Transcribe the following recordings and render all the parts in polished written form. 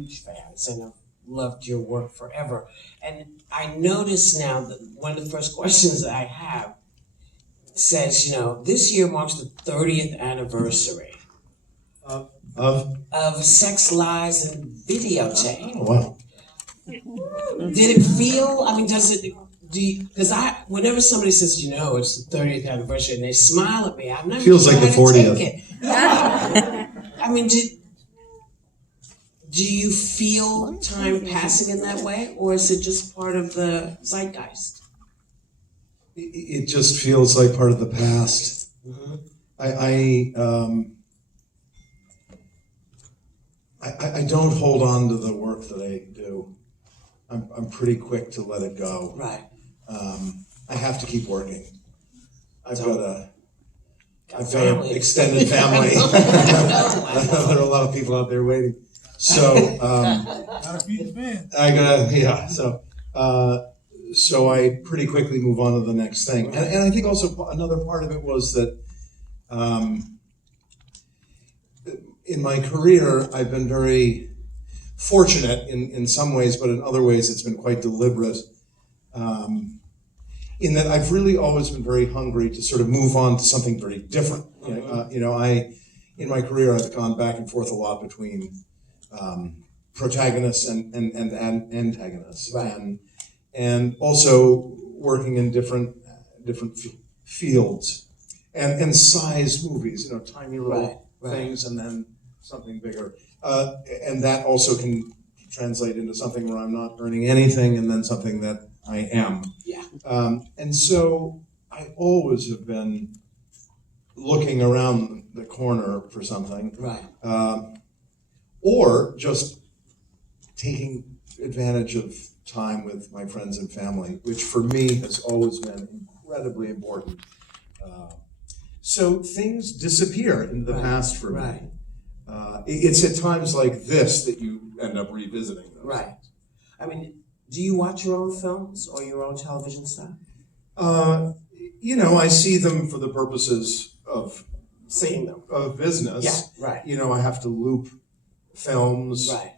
huge fans and have loved your work forever. And I notice now that one of the first questions I have says, this year marks the 30th anniversary of Sex, Lies, and Videotape. Oh, wow. Did it feel, does it, because whenever somebody says, it's the 30th anniversary and they smile at me, I'm not feels like the 40th. Take it. Do you feel time passing in that way, or is it just part of the zeitgeist? It just feels like part of the past. Mm-hmm. I don't hold on to the work that I do. I'm pretty quick to let it go. Right. I have to keep working. I've got an extended family. There are a lot of people out there waiting. So Gotta feed the fans. So I pretty quickly move on to the next thing. And I think also another part of it was that in my career, I've been very fortunate in some ways, but in other ways it's been quite deliberate. In that I've really always been very hungry to sort of move on to something very different. In my career, I've gone back and forth a lot between protagonists and antagonists, right. and also working in different fields and size movies, tiny little things, and then something bigger, and that also can translate into something where I'm not earning anything, and then something that I am. Yeah. And so I always have been looking around the corner for something, right. Or just taking advantage of time with my friends and family, which for me has always been incredibly important. So things disappear in the past for me. Right. It's at times like this that you end up revisiting those. Right. Do you watch your own films or your own television stuff? I see them for the purposes of seeing them, of business. Yeah, right. I have to loop films. Right.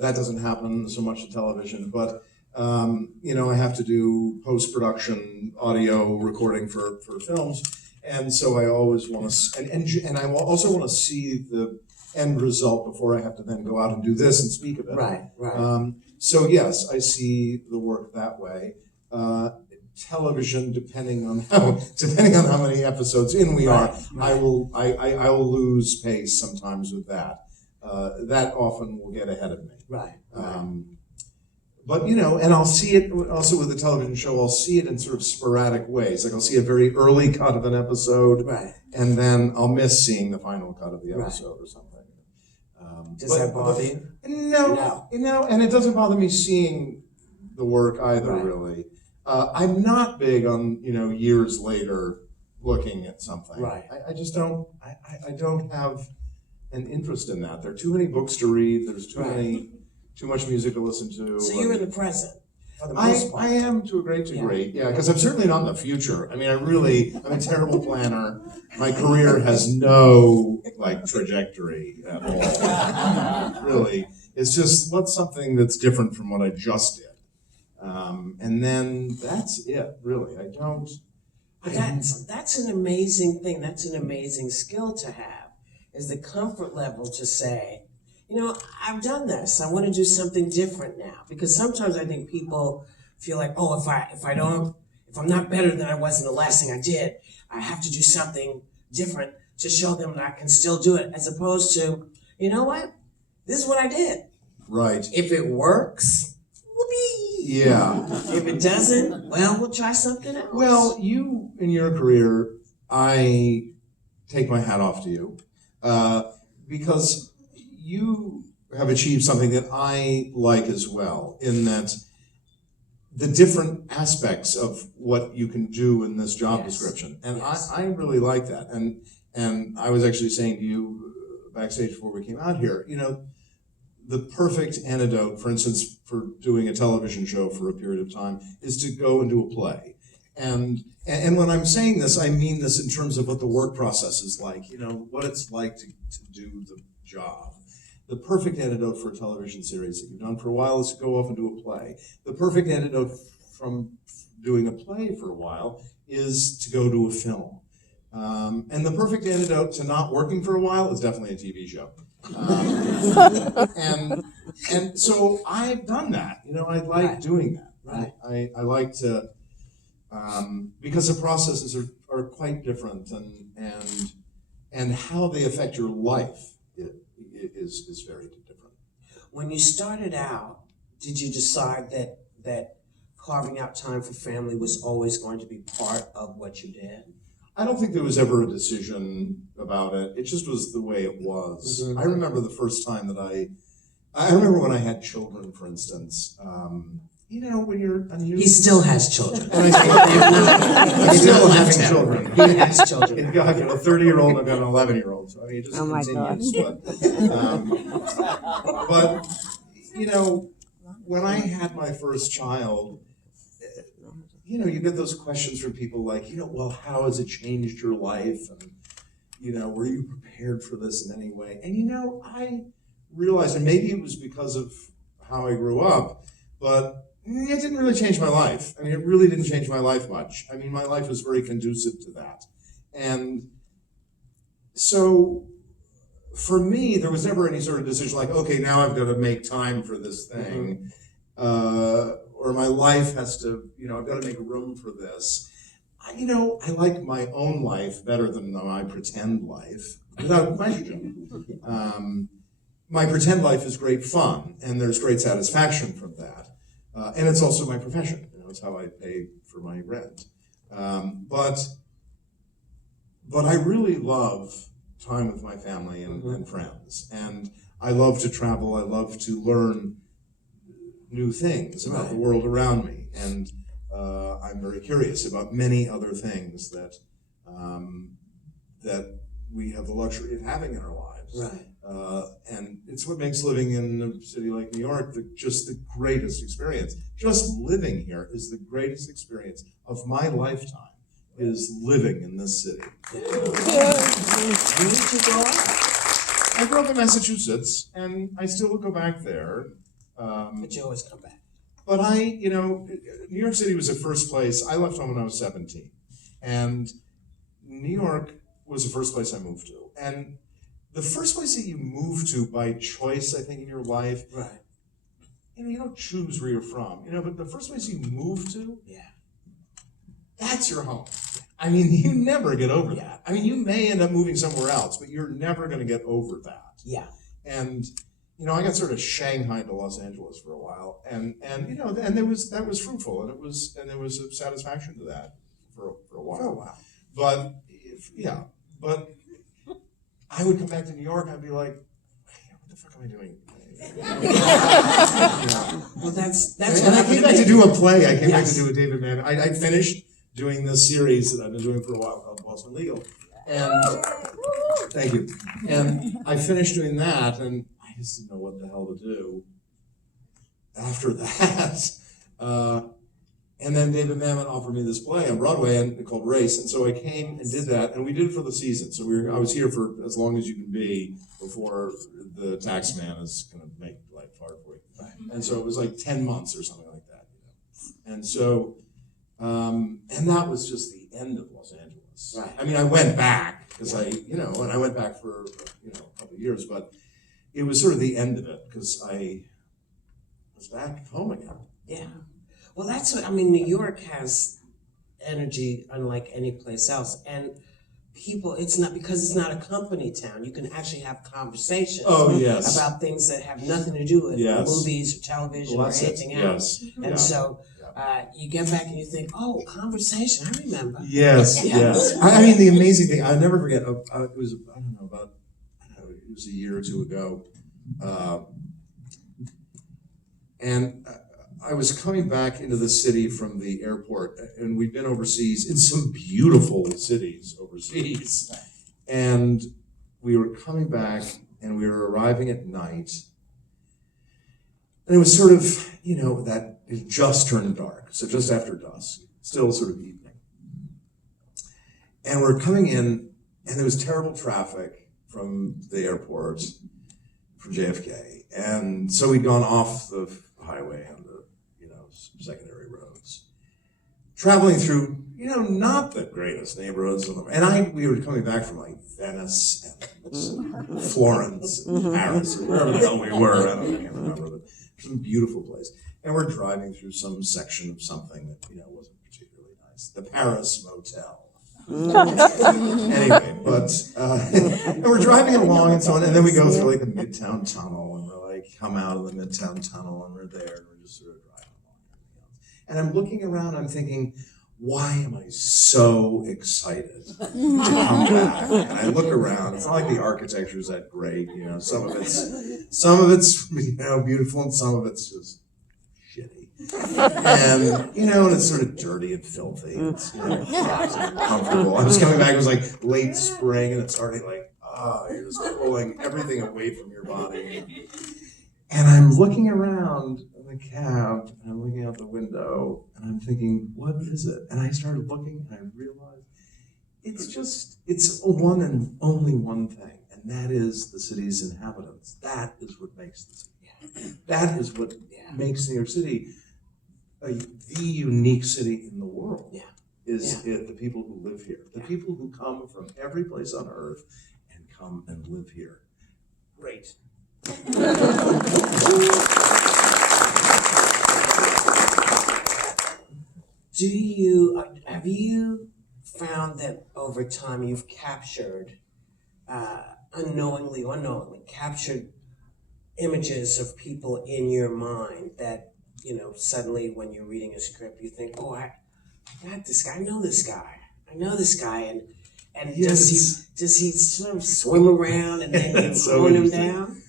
That doesn't happen so much on television, but I have to do post-production audio recording for films, and so I always want to, and I also want to see the end result before I have to then go out and do this and speak of it. Right, right. So yes, I see the work that way. Television, depending on how many episodes in we are, right. I will lose pace sometimes with that. That often will get ahead of me. Right. But and I'll see it also with the television show. I'll see it in sort of sporadic ways. Like I'll see a very early cut of an episode, right, and then I'll miss seeing the final cut of the episode or something. Does that bother you? No, and it doesn't bother me seeing the work either. Right. Really, I'm not big on years later looking at something. Right. I just don't. I don't have an interest in that. There are too many books to read. There's too much music to listen to. So you're in the present, for the most part. I am to a great degree, yeah, because I'm certainly not in the future. I'm a terrible planner. My career has no trajectory at all. Really, it's just what's something that's different from what I just did, and then that's it. Really, I don't. But that's an amazing thing. That's an amazing skill to have. Is the comfort level to say, I've done this. I want to do something different now. Because sometimes I think people feel like, oh, if I'm not better than I was in the last thing I did, I have to do something different to show them that I can still do it. As opposed to, you know what? This is what I did. Right. If it works, whoopee. Yeah. If it doesn't, well, we'll try something else. Well, you in your career, I take my hat off to you. Because you have achieved something that I like as well, in that the different aspects of what you can do in this job description. And yes. I really like that. And I was actually saying to you backstage before we came out here, the perfect antidote, for instance, for doing a television show for a period of time is to go and do a play. And when I'm saying this, I mean this in terms of what the work process is like, what it's like to do the job. the perfect antidote for a television series that you've done for a while is to go off and do a play. The perfect antidote from doing a play for a while is to go to a film. And the perfect antidote to not working for a while is definitely a TV show. And so I've done that. You know, I like doing that. Right. I like to, because the processes are quite different, and how they affect your life is very different. When you started out, did you decide that carving out time for family was always going to be part of what you did? I don't think there was ever a decision about it. It just was the way it was. Mm-hmm. I remember the first time that I remember when I had children, for instance. You know, when you're unusual. He still has children. I'm still having children. He has children. I've got a 30-year-old, I've got an 11-year-old. So I mean, it just continues. But you know, when I had my first child, you know, you get those questions from people like, you know, well, how has it changed your life? And, you know, were you prepared for this in any way? And, you know, I realized, and maybe it was because of how I grew up, but it didn't really change my life. I mean, it really didn't change my life much. I mean, my life was very conducive to that. And so for me, there was never any sort of decision like, okay, now I've got to make time for this thing. Or my life has to, you know, I've got to make room for this. You know, I like my own life better than my pretend life, without question. My pretend life is great fun, and there's great satisfaction from that. And it's also my profession. You know, it's how I pay for my rent. But I really love time with my family and friends. And I love to travel. I love to learn new things about the world around me. And I'm very curious about many other things that we have the luxury of having in our lives. Right. And it's what makes living in a city like New York just the greatest experience. Just living here is the greatest experience of my lifetime, is living in this city. Where did you grow up? I grew up in Massachusetts, and I still would go back there. But you always come back. But you know, New York City was the first place. I left home when I was 17. And New York was the first place I moved to. And the first place that you move to by choice, I think, in your life, Right. you know, you don't choose where you're from, you know, but the first place you move to, that's your home. I mean, you never get over that. I mean, you may end up moving somewhere else, but you're never going to get over that. Yeah. And you know, I got sort of shanghaied to Los Angeles for a while, and you know, and that was fruitful, and there was a satisfaction to that for a while. But but I would come back to New York, I'd be like, what the fuck am I doing? Well, that's and I came back to do a play. I came back to do a David Mann. I finished doing this series that I've been doing for a while called Boston Legal, and thank you. And I finished doing that, and I just didn't know what the hell to do after that. And then David Mamet offered me this play on Broadway called Race, and so I came and did that, and we did it for the season. So I was here for as long as you can be before the tax man is going to make life hard for you. And so it was like 10 months or something like that. You know? And so, and that was just the end of Los Angeles. Right. I mean, I went back because and I went back for a couple of years, but it was sort of the end of it because I was back home again. Yeah. Well, that's what, I mean, New York has energy unlike any place else. And people, it's not, because it's not a company town, you can actually have conversations about things that have nothing to do with movies or television or anything else. And so you get back and you think, oh, conversation, I remember. Yes. I mean, the amazing thing, I'll never forget, it was, it was a year or two ago. And I was coming back into the city from the airport, and we'd been overseas in some beautiful cities overseas. And we were coming back, and we were arriving at night. And it was sort of, that it just turned dark, so just after dusk, still sort of evening. And we're coming in, and there was terrible traffic from the airport from JFK. And so we'd gone off the highway on the, secondary roads, traveling through, not the greatest neighborhoods. And we were coming back from like Venice and Florence and Paris, or wherever the hell we were. I can't remember, but some beautiful place. And we're driving through some section of something that, wasn't particularly nice. The Paris Motel. Anyway, and we're driving along and so on, and then we go through like the Midtown Tunnel, and we're like come out of the Midtown Tunnel, and we're there, and we're just sort of driving along and everything else. And I'm looking around, I'm thinking, why am I so excited to come back? And I look around. It's not like the architecture is that great, Some of it's beautiful, and some of it's just shitty. And and it's sort of dirty and filthy. It's uncomfortable. I was coming back, it was like late spring, and it's already like, you're just pulling everything away from your body. And I'm looking around in the cab, and I'm looking out the window, and I'm thinking, what is it? And I started looking, and I realized it's one and only one thing, and that is the city's inhabitants. That is what makes the city. That is what makes New York City the unique city in the world. Is it the people who live here, the people who come from every place on earth and come and live here. Great. Have you found that over time you've captured, unknowingly or knowingly, captured images of people in your mind that, suddenly when you're reading a script, you think, oh, I got this guy, I know this guy, and Yes. does he sort of swim around and then you So hone him interesting. down?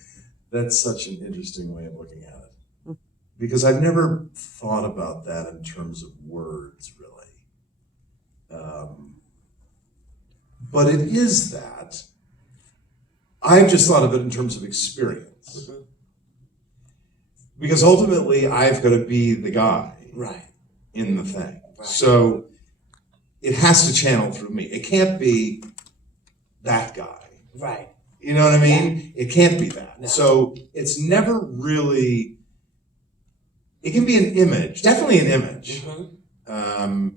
That's such an interesting way of looking at it. Because I've never thought about that in terms of words, really. But it is that. I've just thought of it in terms of experience. Mm-hmm. Because ultimately, I've got to be the guy Right. in the thing. Right. So it has to channel through me. It can't be that guy. Right. You know what I mean? It can't be that. No. So it's never really, it can be an image, definitely an image. Mm-hmm.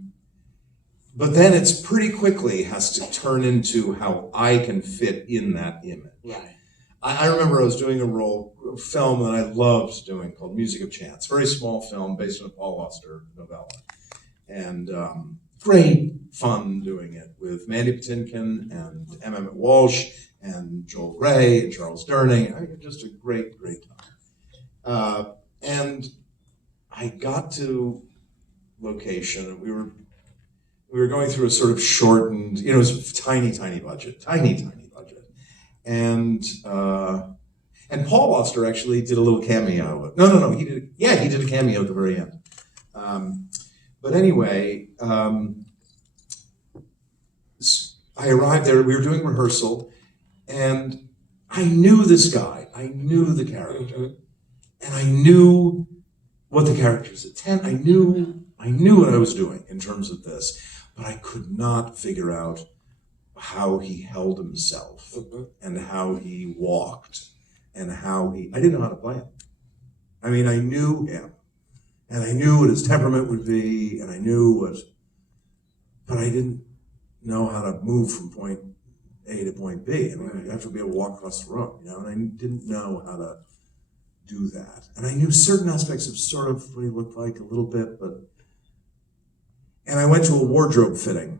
But then it's pretty quickly has to turn into how I can fit in that image. Right. I remember I was doing a film that I loved doing called Music of Chance, very small film based on a Paul Auster novella. And great fun doing it with Mandy Patinkin and M. Emmett Walsh and Joel Grey and Charles Durning. I mean, just a great time. And I got to location, and we were going through a sort of shortened, it was tiny budget. And Paul Auster actually did a little cameo. No, he did a cameo at the very end. But anyway, I arrived there, we were doing rehearsal, and I knew this guy, I knew the character, and I knew what the character's intent, I knew what I was doing in terms of this, but I could not figure out how he held himself and how he walked and I didn't know how to play him. I mean, I knew him and I knew what his temperament would be and but I didn't know how to move from point A to point B. I mean, you have to be able to walk across the room, and I didn't know how to do that. And I knew certain aspects of sort of what he looked like a little bit, and I went to a wardrobe fitting.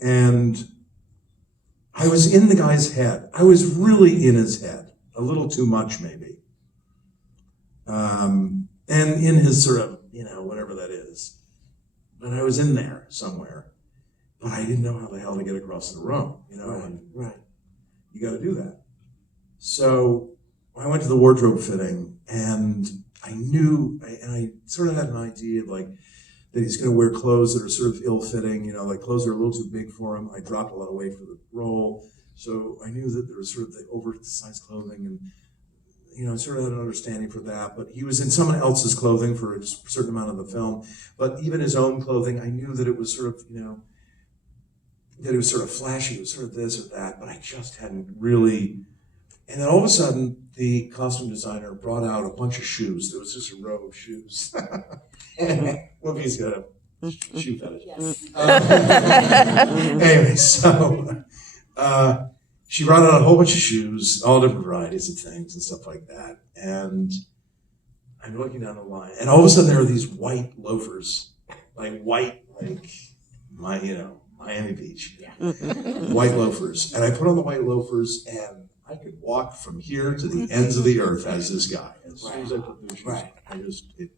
And I was in the guy's head. I was really in his head. A little too much, maybe. And in his sort of, whatever that is. But I was in there somewhere. But I didn't know how the hell to get across the room, Right. You got to do that. So I went to the wardrobe fitting, and I knew, and I sort of had an idea of that he's going to wear clothes that are sort of ill-fitting, like clothes that are a little too big for him. I dropped a lot of weight for the role, so I knew that there was sort of the oversized clothing, and I sort of had an understanding for that. But he was in someone else's clothing for a certain amount of the film. But even his own clothing, I knew that it was sort of, that it was sort of flashy, it was sort of this or that. But I just hadn't really And then all of a sudden, the costume designer brought out a bunch of shoes. There was just a row of shoes. And Whoopi's got a shoe fetish. Yes. Anyway, so she brought out a whole bunch of shoes, all different varieties of things and stuff like that. And I'm looking down the line, and all of a sudden there are these white loafers, like Miami Beach, white loafers. And I put on the white loafers, and I could walk from here to the ends of the earth as this guy. As soon as I put those shoes on, I just it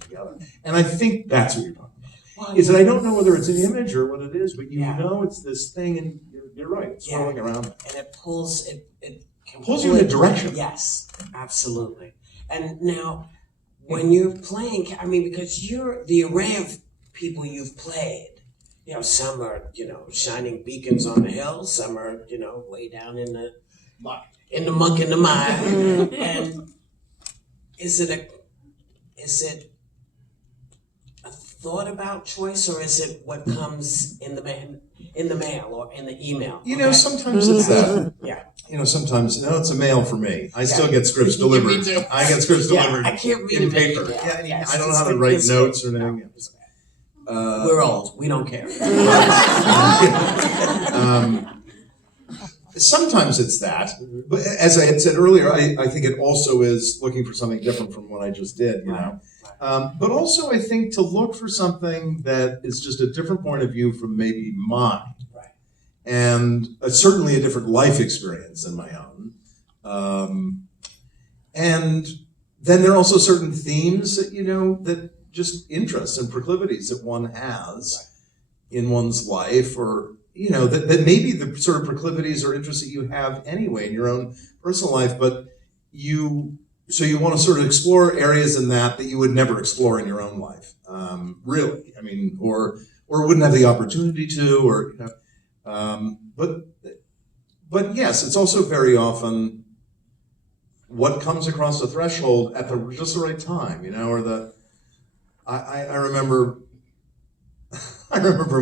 together. And I think that's what you're talking about. Is that I don't know whether it's an image or what it is, but you know it's this thing, and you're right, it's swirling around. And it pulls You in a direction. Yes, absolutely. And now, when you're playing, I mean, because you're the array of people you've played, some are, shining beacons on the hill, some are, way down in the muck, in the mire. And is it a thought about choice, or is it what comes in the mail or in the email? Sometimes it's that. Yeah. Sometimes it's a mail for me. I still get scripts delivered. I get scripts delivered I can't read in them paper. Yes, I don't know how to write notes or anything. We're old. We don't care. Sometimes it's that, but as I had said earlier, I think it also is looking for something different from what I just did. But also I think to look for something that is just a different point of view from maybe mine. And certainly a different life experience than my own. And then there are also certain themes that, that just interests and proclivities that one has in one's life, or, that maybe the sort of proclivities or interests that you have anyway in your own personal life, but you want to sort of explore areas in that you would never explore in your own life, really. I mean, or wouldn't have the opportunity to, or, but yes, it's also very often what comes across the threshold at just the right time, or I remember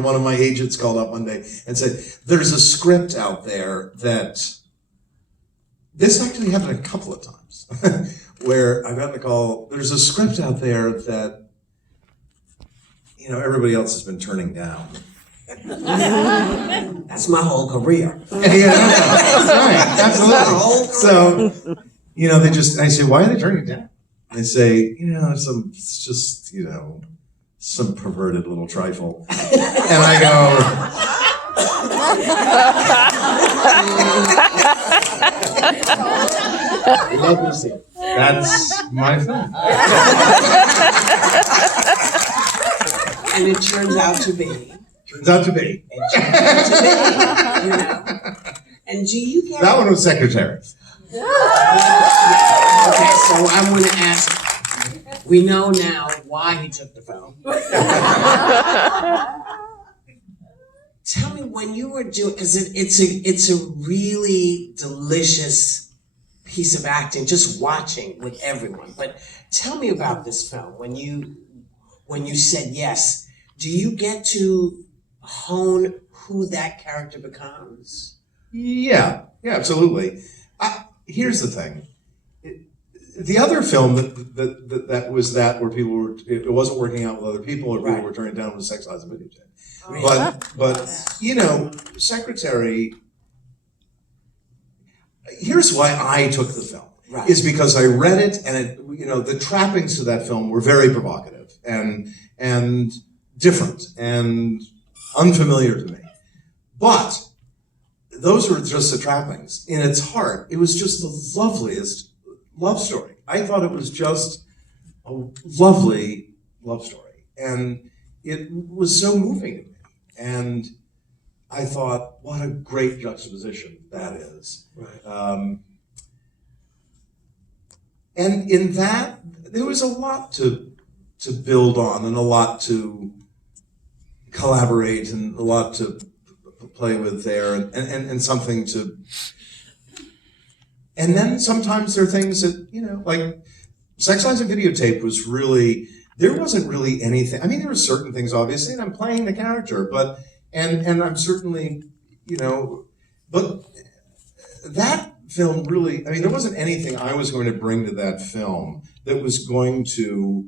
one of my agents called up one day and said, there's a script out there that, this actually happened a couple of times, where I got the call, there's a script out there that, everybody else has been turning down. That's my whole career. That's right, absolutely. So, I say, why are they turning it down? They say, it's just, some perverted little trifle. And I go, Love you, see. that's my thing. And it turns out to be. Turns out to be. And do you get that one was secretary. Okay, so I'm going to ask. We know now why he took the phone. Tell me when you were doing, because it's a really delicious piece of acting, just watching with everyone. But tell me about this film. When you said yes, do you get to hone who that character becomes? Yeah, absolutely. Here's the thing. The other film that was that where people were, it wasn't working out with other people, or people were turning it down, was Sex, Lies, and Videotape. But Secretary, here's why I took the film. Right. Is because I read it, and the trappings to that film were very provocative and different and unfamiliar to me. But those were just the trappings. In its heart, it was just the loveliest love story. I thought it was just a lovely love story. And it was so moving to me. And I thought, what a great juxtaposition that is. Right. And in that, there was a lot to build on, and a lot to collaborate, and a lot to play with there, and something to. And then sometimes there are things that, like Sex, Lies, and Videotape was really, there wasn't really anything. I mean, there were certain things, obviously, and I'm playing the character, but, and I'm certainly, but that film really, I mean, there wasn't anything I was going to bring to that film that was going to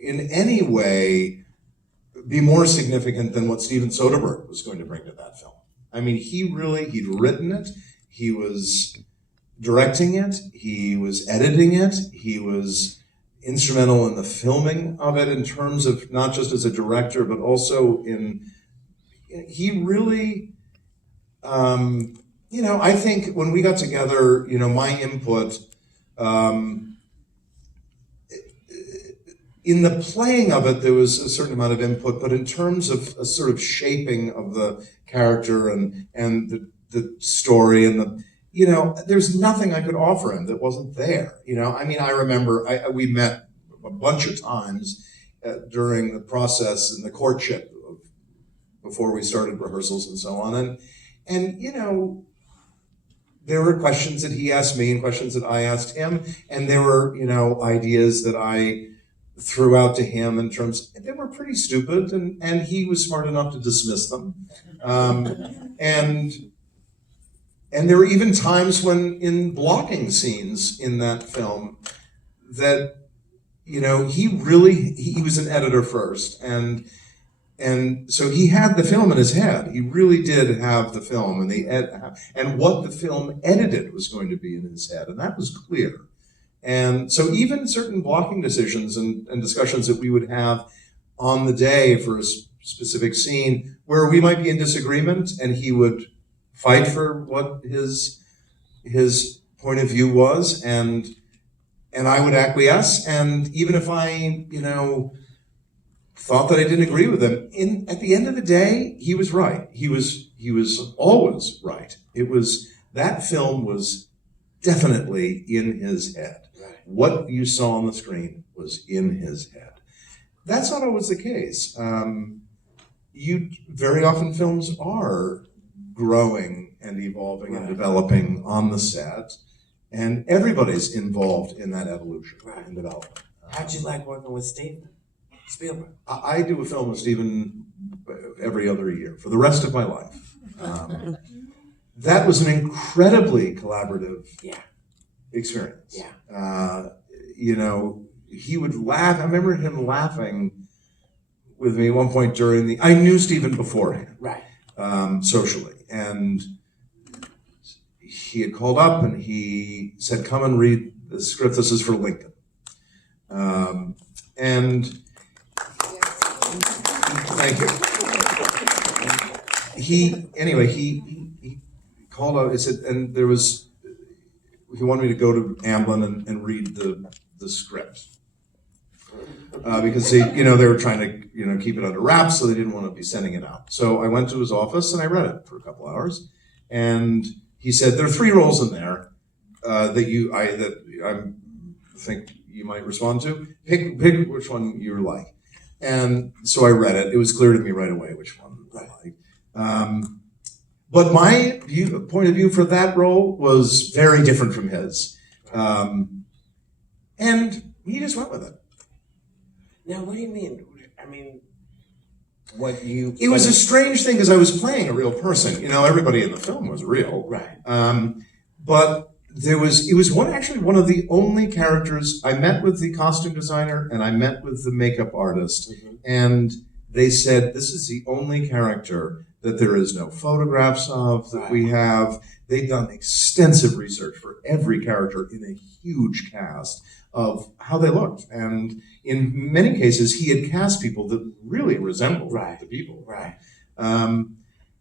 in any way be more significant than what Steven Soderbergh was going to bring to that film. I mean, he'd written it, he was directing it, he was editing it, he was instrumental in the filming of it in terms of not just as a director, but also he really, I think when we got together, my input, in the playing of it, there was a certain amount of input, but in terms of a sort of shaping of the character and the story and there's nothing I could offer him that wasn't there. I mean, I remember we met a bunch of times during the process and the courtship before we started rehearsals and so on, and there were questions that he asked me and questions that I asked him, and there were ideas that I threw out to him in terms, they were pretty stupid, and he was smart enough to dismiss them. And there were even times when in blocking scenes in that film that, he was an editor first, and so he had the film in his head. He really did have the film and what the film edited was going to be in his head, and that was clear. And so even certain blocking decisions and discussions that we would have on the day for a specific scene where we might be in disagreement and he would fight for what his point of view was, and I would acquiesce, and even if I, thought that I didn't agree with him, at the end of the day, he was right. He was always right. That film was definitely in his head. What you saw on the screen was in his head. That's not always the case. Very often films are growing and evolving and developing on the set, and everybody's involved in that evolution and development. How'd you like working with Steven Spielberg? I do a film with Steven every other year for the rest of my life. That was an incredibly collaborative experience. He would laugh. I remember him laughing with me at one point I knew Steven beforehand, socially, and he had called up and he said, "Come and read the script. This is for Lincoln." And thank you. He called out. He said, and he wanted me to go to Amblin and read the script. Because they were trying to keep it under wraps, so they didn't want to be sending it out. So I went to his office and I read it for a couple hours, and he said there are 3 roles in there that I think you might respond to. Pick which one you like. And so I read it. It was clear to me right away which one I liked. But my point of view for that role was very different from his, and he just went with it. Now, what do you mean? I mean, It was a strange thing because I was playing a real person. Everybody in the film was real. Right. But it was one of the only characters. I met with the costume designer and I met with the makeup artist, and they said, this is the only character that there is no photographs of that we have. They've done extensive research for every character in a huge cast of how they looked. And in many cases, he had cast people that really resembled the people. Right.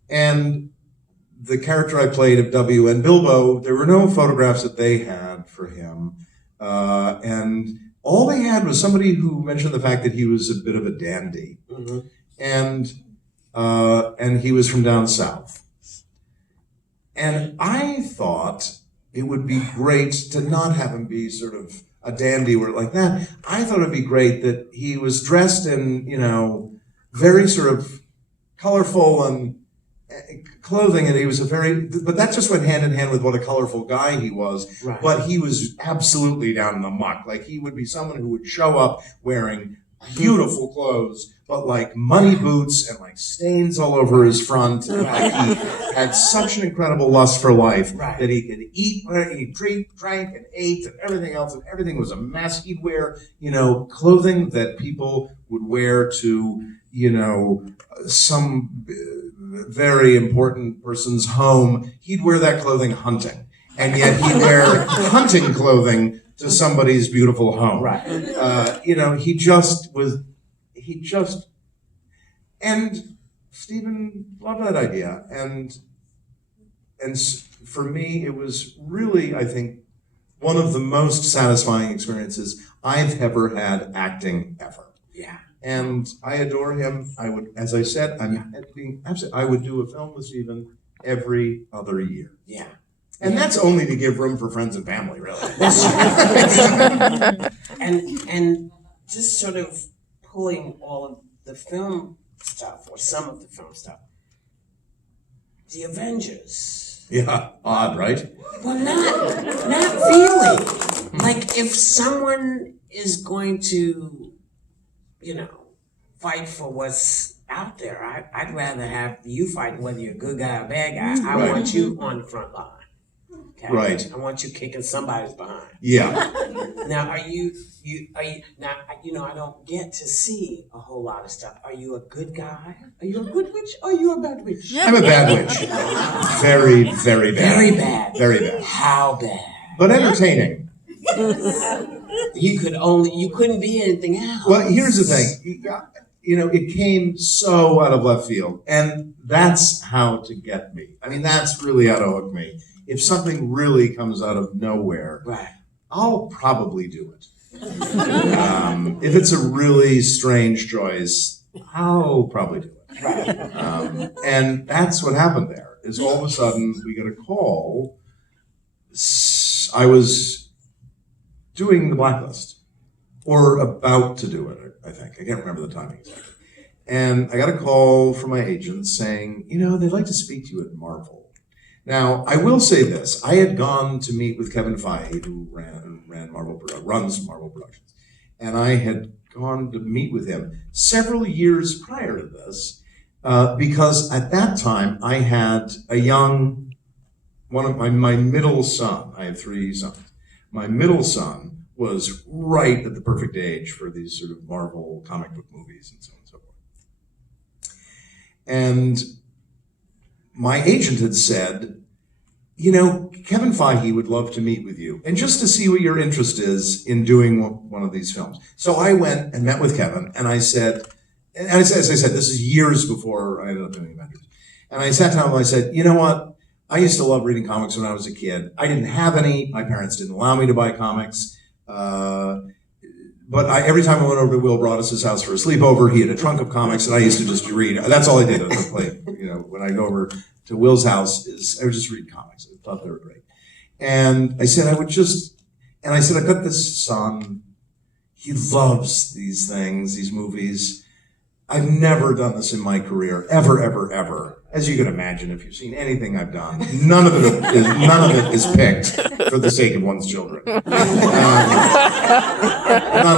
And the character I played of W. and Bilbo, there were no photographs that they had for him. And all they had was somebody who mentioned the fact that he was a bit of a dandy. And he was from down south. And I thought it would be great to not have him be sort of a dandy or like that. I thought it'd be great that he was dressed in, very sort of colorful and clothing, and he was but that just went hand in hand with what a colorful guy he was. Right. But he was absolutely down in the muck. Like, he would be someone who would show up wearing beautiful clothes, but like muddy boots and like stains all over his front. And like he had such an incredible lust for life that he could eat, he drank and ate and everything else, and everything was a mess. He'd wear, clothing that people would wear to, some very important person's home. He'd wear that clothing hunting. And yet he'd wear hunting clothing to somebody's beautiful home. And Stephen loved that idea. And for me, it was really, I think, one of the most satisfying experiences I've ever had acting ever. Yeah. And I adore him. I would, as I said, I would do a film with Stephen every other year. Yeah. And that's only to give room for friends and family, really. and just sort of pulling all of the film stuff, or some of the film stuff. The Avengers. Yeah, odd, right? Well, not really. Like, if someone is going to, fight for what's out there, I'd rather have you fight whether you're a good guy or a bad guy. I want you on the front line. Okay? Right. I want you kicking somebody's behind. Yeah. Now, are you now? I don't get to see a whole lot of stuff. Are you a good guy? Are you a good witch? Or are you a bad witch? I'm a bad witch. Very, very bad. Very bad. Very bad. How bad? But entertaining. You couldn't be anything else. Well, here's the thing. It came so out of left field, and that's how to get me. I mean, that's really how to hook me. If something really comes out of nowhere, I'll probably do it. If it's a really strange choice, I'll probably do it. And that's what happened there, is all of a sudden we get a call. I was doing the Blacklist, or about to do it, I think. I can't remember the timing exactly. And I got a call from my agent saying, they'd like to speak to you at Marvel. Now, I will say this. I had gone to meet with Kevin Feige, who runs Marvel Productions. And I had gone to meet with him several years prior to this, because at that time I had one of my middle son. I have 3 sons. My middle son was right at the perfect age for these sort of Marvel comic book movies and so on and so forth. And my agent had said, Kevin Feige would love to meet with you, and just to see what your interest is in doing one of these films. So I went and met with Kevin, and I said, as I said, this is years before I ended up doing Avengers. And I sat down and I said, you know what? I used to love reading comics when I was a kid. I didn't have any. My parents didn't allow me to buy comics. But every time I went over to Will Broadus' house for a sleepover, he had a trunk of comics, and I used to just read. That's all I did. When I go over to Will's house, I would just read comics. I thought they were great. And I said, I've got this son. He loves these things, these movies. I've never done this in my career, ever, ever, ever. As you can imagine, if you've seen anything I've done, none of it is picked for the sake of one's children. Not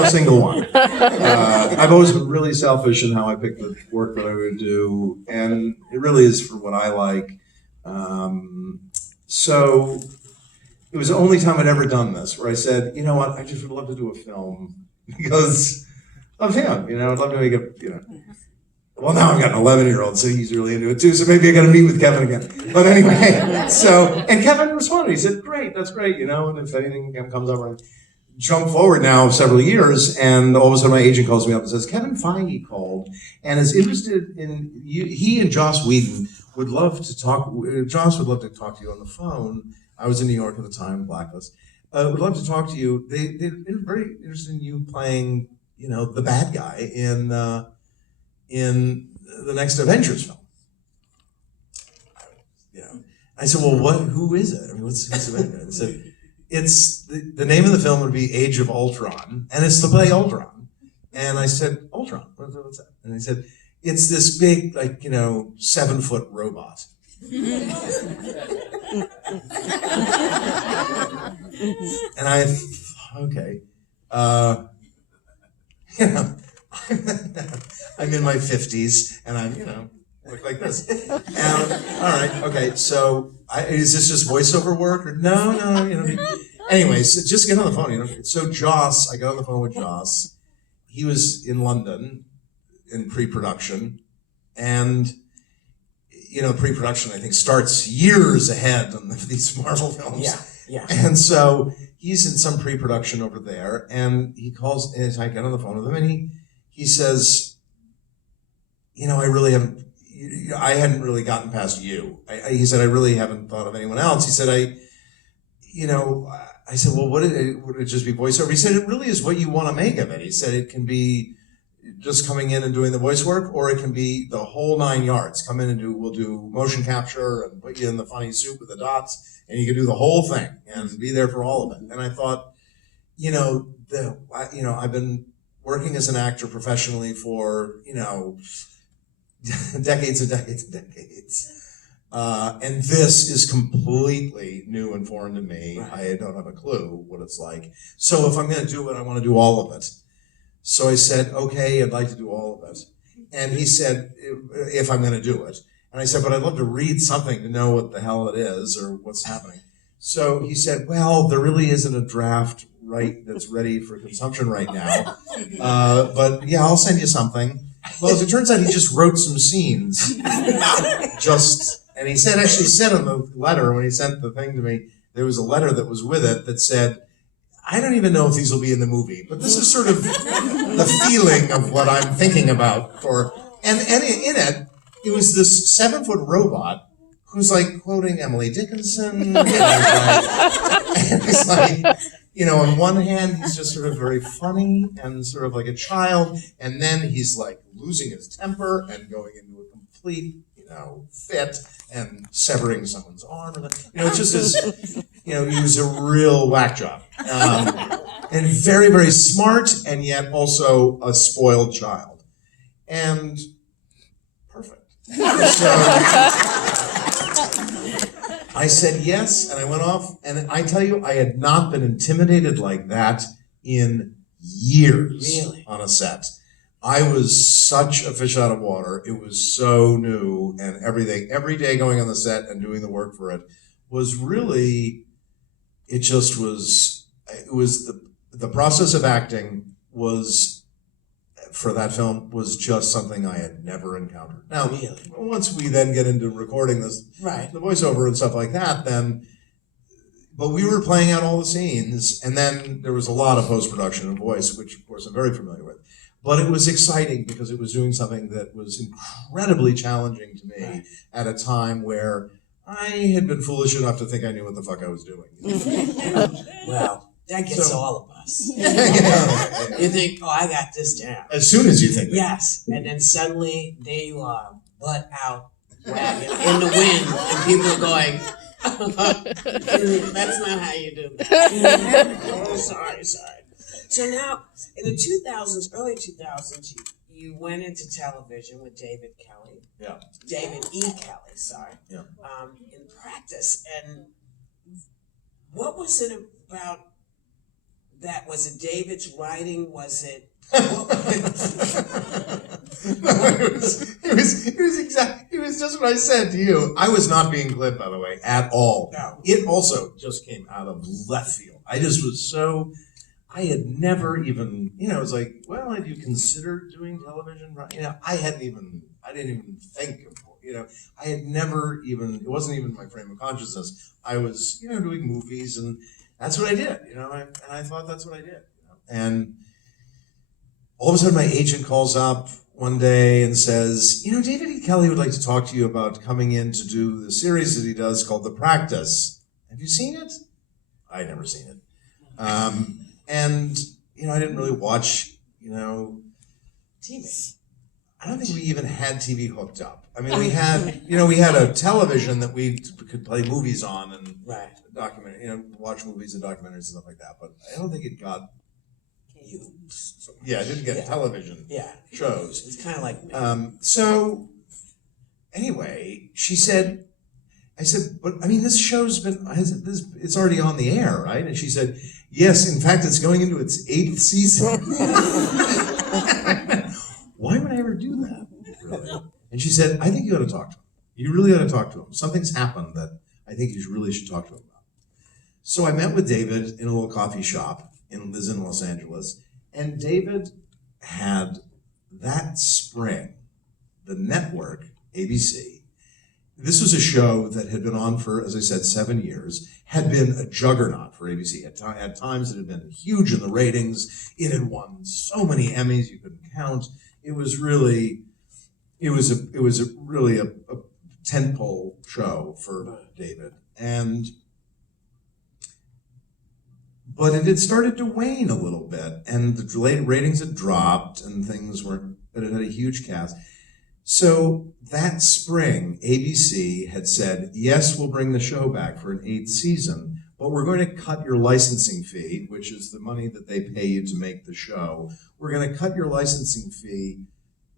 a single one. I've always been really selfish in how I pick the work that I would do, and it really is for what I like. So it was the only time I'd ever done this, where I said, you know what, I just would love to do a film because of him. I'd love to make well, now I've got an 11-year-old, so he's really into it too, so maybe I gotta meet with Kevin again. But anyway, and Kevin responded. He said, great, that's great, and if anything comes up, I jump forward now several years, and all of a sudden my agent calls me up and says, Kevin Feige called and is interested in you. He and Joss Whedon would love to talk. Joss would love to talk to you on the phone. I was in New York at the time, Blacklist. Would love to talk to you. They're very interested in you playing, the bad guy in the next Avengers film. I said, well, who is it? I mean, who's the bad guy? I said, it's the name of the film would be Age of Ultron, and it's to play Ultron. And I said, Ultron, what's that? And he said, it's this big, 7-foot robot. And okay. I'm in my 50s, and I'm, look like this. And, all right, okay, so is this just voiceover work? Or no, anyways, so just get on the phone, So Joss, I got on the phone with Joss. He was in London in pre-production, and pre-production, I think, starts years ahead on these Marvel films. Yeah. And so he's in some pre-production over there, and he calls, and I get on the phone with him, and he says, I hadn't really gotten past you. He said, I really haven't thought of anyone else. He said, I said, well, would it just be voiceover? He said, it really is what you want to make of it. He said, it can be just coming in and doing the voice work, or it can be the whole 9 yards. Come in and we'll do motion capture and put you in the funny suit with the dots, and you can do the whole thing and be there for all of it. And I thought, I've been working as an actor professionally for, decades and decades and decades. And this is completely new and foreign to me. Right. I don't have a clue what it's like. So if I'm going to do it, I want to do all of it. So I said, okay, I'd like to do all of it. And he said, if I'm going to do it. And I said, but I'd love to read something to know what the hell it is or what's happening. So he said, well, there really isn't a draft that's ready for consumption right now. But yeah, I'll send you something. Well, as it turns out, he just wrote some scenes. And he actually said in the letter, when he sent the thing to me, there was a letter that was with it that said, I don't even know if these will be in the movie, but this is sort of the feeling of what I'm thinking about. And in it, it was this 7-foot robot who's like quoting Emily Dickinson. And it's like, on one hand, he's just sort of very funny and sort of like a child, and then he's like losing his temper and going into a complete, fit and severing someone's arm. It just is, he was a real whack job. And very, very smart, and yet also a spoiled child. And perfect. So I said yes, and I went off, and I tell you, I had not been intimidated like that in years on a set. I was such a fish out of water. It was so new, and everything. Every day going on the set and doing the work for it was really, it was the process of acting was, for that film, was just something I had never encountered. Now, once we then get into recording this, the voiceover and stuff like that, but we were playing out all the scenes, and then there was a lot of post-production and voice, which of course I'm very familiar with. But it was exciting because it was doing something that was incredibly challenging to me at a time where I had been foolish enough to think I knew what the fuck I was doing. Well, that gets all of us. You think, I got this down. As soon as you think that. Yes, and then suddenly, there you are, butt out, wagging in the wind, and people are going, that's not how you do that. Oh, sorry. So now, in the 2000s, early 2000s, you went into television with David Kelly. Yeah. David E. Kelly, sorry. Yeah. In practice. And what was it about that? Was it David's writing? Was it? No, it was just what I said to you. I was not being glib, by the way, at all. No. It also just came out of left field. I just was I had never even, it was like, well, had you considered doing television? I didn't even think of, I had never even, it wasn't even my frame of consciousness. I was, doing movies, and that's what I did, and I thought that's what I did, And all of a sudden my agent calls up one day and says, David E. Kelly would like to talk to you about coming in to do the series that he does called The Practice. Have you seen it? I'd never seen it. And, I didn't really watch, TV. I don't think we even had TV hooked up. I mean, we had a television that we could play movies on and watch movies and documentaries and stuff like that. But I don't think it got used. Yeah, it didn't get television shows. It's kind of like so anyway, I said, but I mean, this show's it's already on the air, right? And she said, yes, in fact, it's going into its 8th season. really. And she said, I think you ought to talk to him. You really ought to talk to him. Something's happened that I think you really should talk to him about. So I met with David in a little coffee shop in Los Angeles, and David had that spring, the network, ABC, this was a show that had been on for, as I said, 7 years, had been a juggernaut for ABC. At times it had been huge in the ratings. It had won so many Emmys you couldn't count. It was really a tentpole show for David. But it had started to wane a little bit, and the ratings had dropped, and things weren't, but it had a huge cast. So that spring, ABC had said, yes, we'll bring the show back for an 8th season, but we're going to cut your licensing fee, which is the money that they pay you to make the show. We're going to cut your licensing fee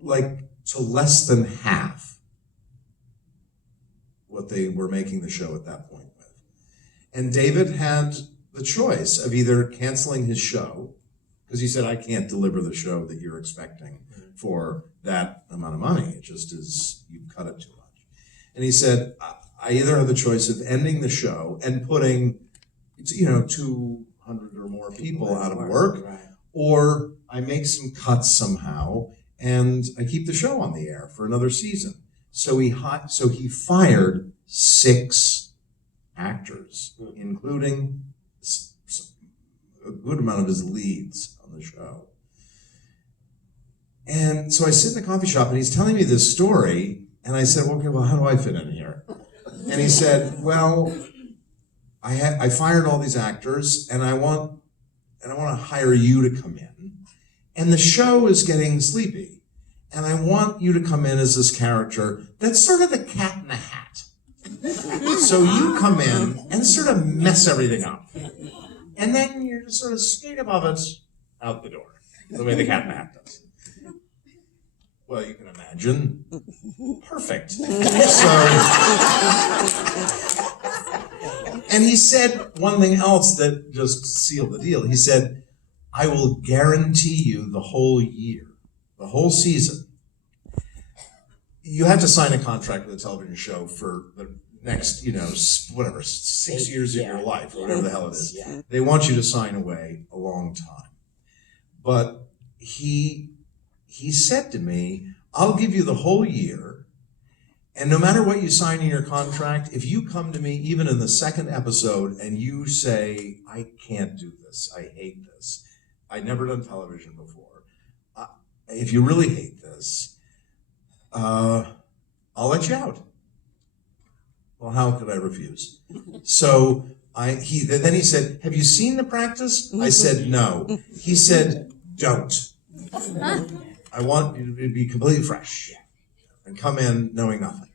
to less than half what they were making the show at that point with. And David had the choice of either canceling his show, because he said, I can't deliver the show that you're expecting for that amount of money. It just is, you've cut it too much. And he said, I either have the choice of ending the show and putting, 200 or more people out of work, or I make some cuts somehow and I keep the show on the air for another season. So he fired 6 actors, including a good amount of his leads on the show. And so I sit in the coffee shop and he's telling me this story, and I said, okay, well, how do I fit in here? And he said, well, I fired all these actors, and I want to hire you to come in. And the show is getting sleepy, and I want you to come in as this character that's sort of the cat in the hat. So you come in and sort of mess everything up. And then you just sort of skate above it out the door, the way the cat in the hat does. Well, you can imagine. Perfect. And he said one thing else that just sealed the deal. He said, I will guarantee you the whole year, the whole season. You have to sign a contract with a television show for the next, 6 years of your life, or whatever the hell it is. Yeah. They want you to sign away a long time. But he said to me, I'll give you the whole year, and no matter what you sign in your contract, if you come to me even in the 2nd episode and you say, I can't do this, I hate this, I'd never done television before, if you really hate this, I'll let you out. Well, how could I refuse? So then he said, have you seen the practice? I said, no. He said, don't. I want you to be completely fresh and come in knowing nothing.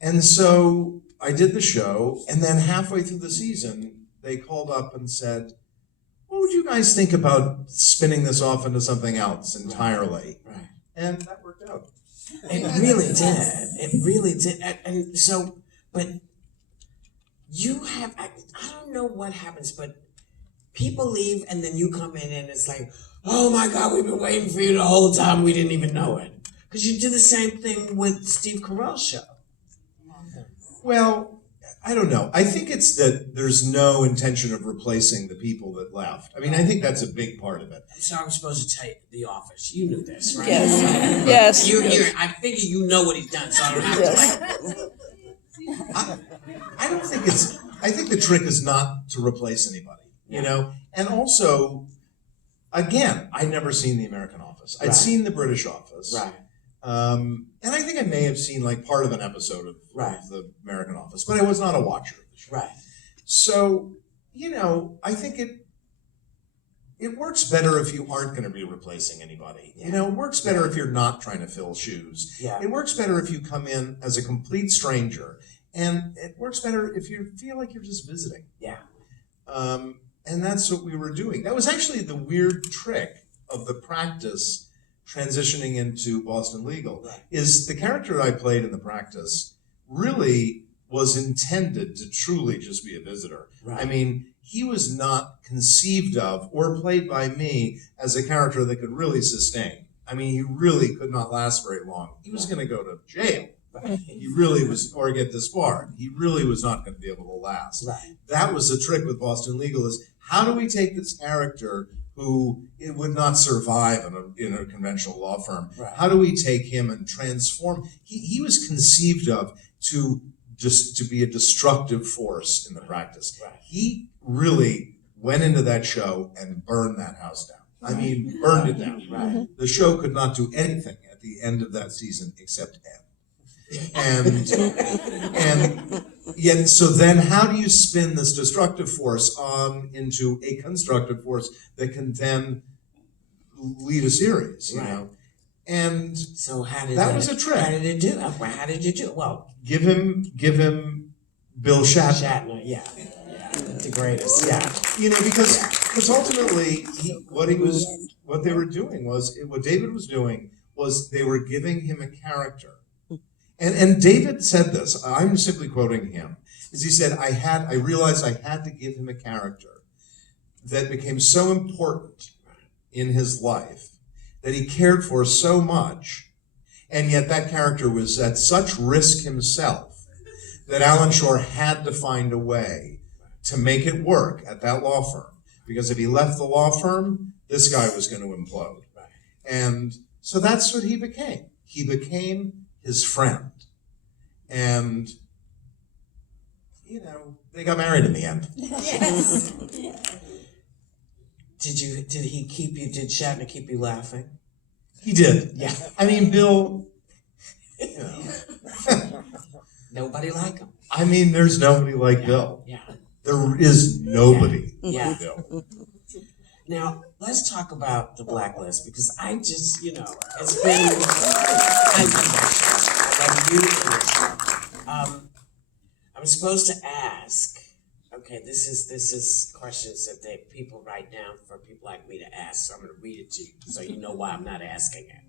And so I did the show, and then halfway through the season, they called up and said, what would you guys think about spinning this off into something else entirely? Right. And that worked out. It really did. It really did. And so, but you have, I don't know what happens, but people leave and then you come in and it's like, oh my God, we've been waiting for you the whole time. We didn't even know it. Because you did the same thing with Steve Carell's show. Well, I don't know. I think it's that there's no intention of replacing the people that left. I mean, I think that's a big part of it. So I was supposed to tell you The Office. You knew this, right? Yes. Yes. I figure you know what he's done, so I don't have to I don't think I think the trick is not to replace anybody, And also, again, I'd never seen The American Office. I'd seen The British Office. Right. And I think I may have seen part of an episode of The American Office, but I was not a watcher of the show. Right. So, I think it works better if you aren't going to be replacing anybody. Yeah. It works better if you're not trying to fill shoes. Yeah. It works better if you come in as a complete stranger. And it works better if you feel like you're just visiting. Yeah. And that's what we were doing. That was actually the weird trick of the practice transitioning into Boston Legal, is the character I played in the practice really was intended to truly just be a visitor. Right. I mean, he was not conceived of or played by me as a character that could really sustain. I mean, he really could not last very long. He was going to go to jail. He really was, or get disbarred. He really was not going to be able to last. Right. That was the trick with Boston Legal, is how do we take this character who it would not survive in a conventional law firm? Right. How do we take him and transform? He was conceived of to be a destructive force in the practice. Right. He really went into that show and burned that house down. I mean, burned it down. Right. The show could not do anything at the end of that season except end. And yet, so then how do you spin this destructive force on into a constructive force that can then lead a series, you know? And so how did that was a trick. How did it do? How did you do it? Well, give him Bill Shatner. Shatner, yeah, the greatest, yeah. You know, because ultimately what they were doing was, what David was doing was they were giving him a character. And David said this, I'm simply quoting him, is he said, I realized I had to give him a character that became so important in his life, that he cared for so much, and yet that character was at such risk himself that Alan Shore had to find a way to make it work at that law firm. Because if he left the law firm, this guy was going to implode. And so that's what he became. He became his friend. And, you know, they got married in the end. Yes. Did Shatner keep you laughing? He did. Yeah. I mean, Bill, you know. Nobody like him. I mean, there's nobody like Bill. Yeah. There is nobody like Bill. Now, let's talk about the Blacklist, because I just, you know, it's been, I love you in the show. I'm supposed to ask, okay, this is questions that people write down for people like me to ask, so I'm going to read it to you so you know why I'm not asking it.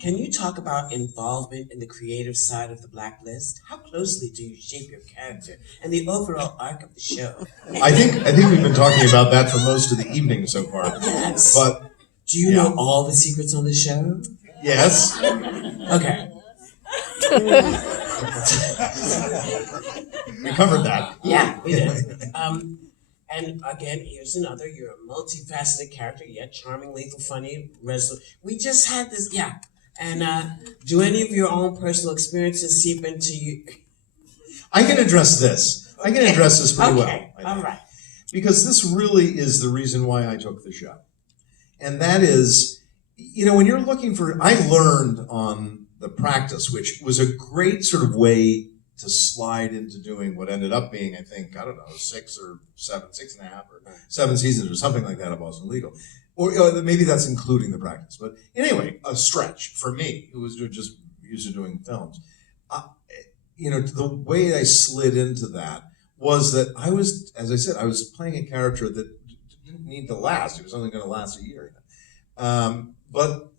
Can you talk about involvement in the creative side of the Blacklist? How closely do you shape your character and the overall arc of the show? I think we've been talking about that for most of the evening so far. Yes. But do you know all the secrets on the show? yes. Okay. We covered that. Yeah, we did. And again, here's another. You're a multifaceted character, yet charming, lethal, funny, resolute. We just had this, yeah. And do any of your own personal experiences seep into you? I can address this. I can address this pretty well. Okay, all right. Because this really is the reason why I took the show. And that is, you know, when you're looking for, I learned on the practice, which was a great sort of way to slide into doing what ended up being, I think, I don't know, 6 or 7, 6.5 or 7 seasons or something like that of Boston Legal. Or maybe that's including the practice. But anyway, a stretch for me, who was just used to doing films. You know, the way I slid into that was that I was, as I said, I was playing a character that didn't need to last. It was only going to last a year. But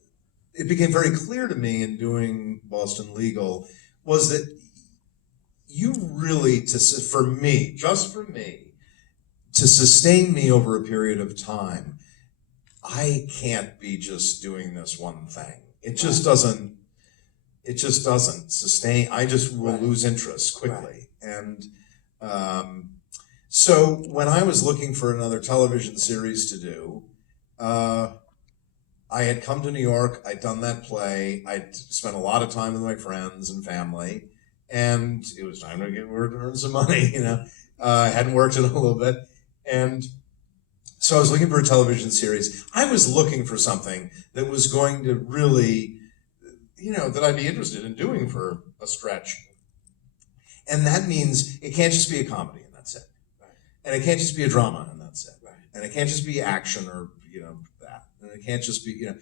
it became very clear to me in doing Boston Legal was that you really, for me, just for me, to sustain me over a period of time, I can't be just doing this one thing. It just doesn't sustain. I just will lose interest quickly. And so when I was looking for another television series to do, I had come to New York, I'd done that play, I'd spent a lot of time with my friends and family, and it was time to earn some money, you know. I hadn't worked in a little bit. And so I was looking for a television series. I was looking for something that was going to really, you know, that I'd be interested in doing for a stretch. And that means it can't just be a comedy, and that's it. Right. And it can't just be a drama, and that's it. Right. And it can't just be action or, you know, that. And it can't just be, you know,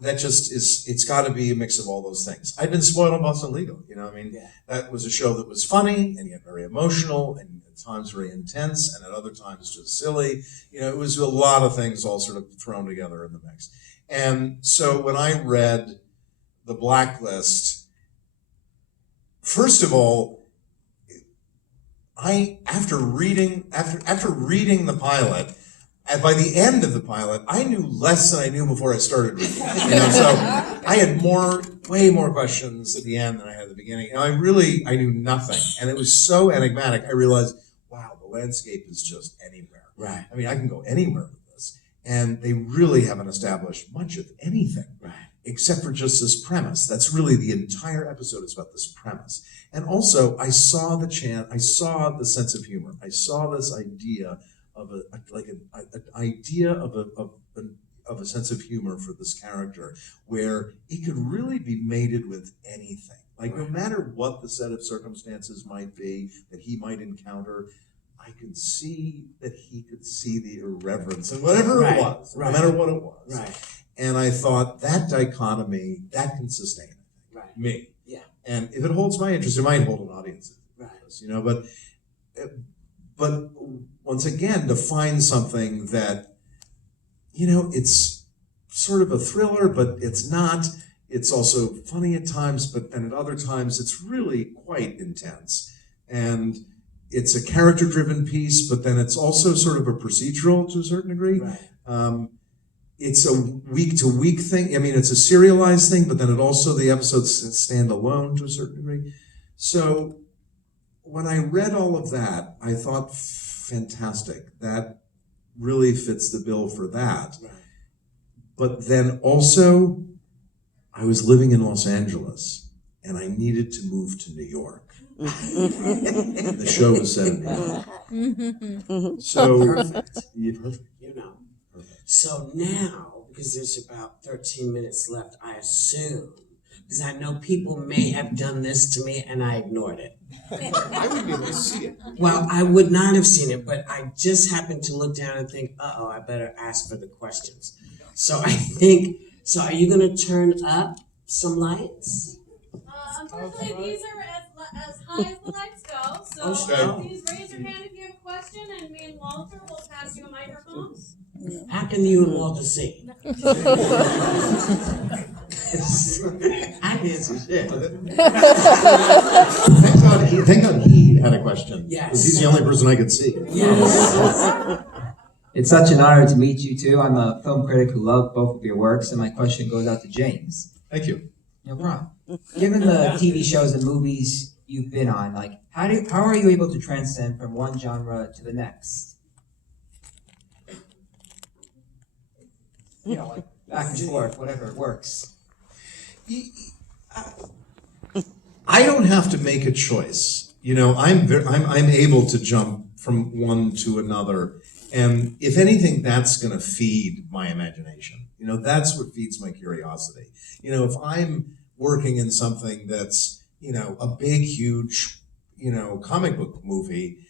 that just is, it's got to be a mix of all those things. I've been spoiled on Boston Legal, you know, I mean, that was a show that was funny and yet very emotional and at times very intense and at other times just silly. You know, it was a lot of things all sort of thrown together in the mix. And so when I read The Blacklist, first of all, after reading the pilot, And by the end of the pilot, I knew less than I knew before I started reading. So I had way more questions at the end than I had at the beginning. And I knew nothing. And it was so enigmatic. I realized, wow, the landscape is just anywhere. Right. I mean, I can go anywhere with this. And they really haven't established much of anything. Right. Except for just this premise. That's really the entire episode is about this premise. And also, I saw the sense of humor. I saw this idea of an idea of a sense of humor for this character, where it could really be mated with anything. Like no matter what the set of circumstances might be that he might encounter, I could see that he could see the irreverence in whatever it was, no matter what it was. Right. And I thought that dichotomy, that can sustain me. Yeah. And if it holds my interest, it might hold an audience. Right. But once again, to find something that, it's sort of a thriller, but it's not. It's also funny at times, but then at other times it's really quite intense. And it's a character-driven piece, but then it's also sort of a procedural to a certain degree. Right. It's a week-to-week thing. I mean, it's a serialized thing, but then the episodes stand alone to a certain degree. So when I read all of that, I thought, fantastic. That really fits the bill for that. Right. But then also, I was living in Los Angeles, and I needed to move to New York. The show was set in New York. So, Perfect. Perfect. So now, because there's about 13 minutes left, I assume, because I know people may have done this to me and I ignored it. I wouldn't be able to see it. Well, I would not have seen it, but I just happened to look down and think, I better ask for the questions. So I think, are you going to turn up some lights? Unfortunately, these are as high as the lights go. So please raise your hand if you have a question, and me and Walter will pass you a microphone. How can you and Walter see? I did some shit. Thank God he had a question. Yes. Because he's the only person I could see. Yes. It's such an honor to meet you two. I'm a film critic who loved both of your works, and my question goes out to James. Thank you. No problem. Given the TV shows and movies you've been on, how are you able to transcend from one genre to the next? Back and forth, whatever works. I don't have to make a choice. I'm able to jump from one to another, and if anything, that's going to feed my imagination. That's what feeds my curiosity. If I'm working in something that's a big, huge, comic book movie,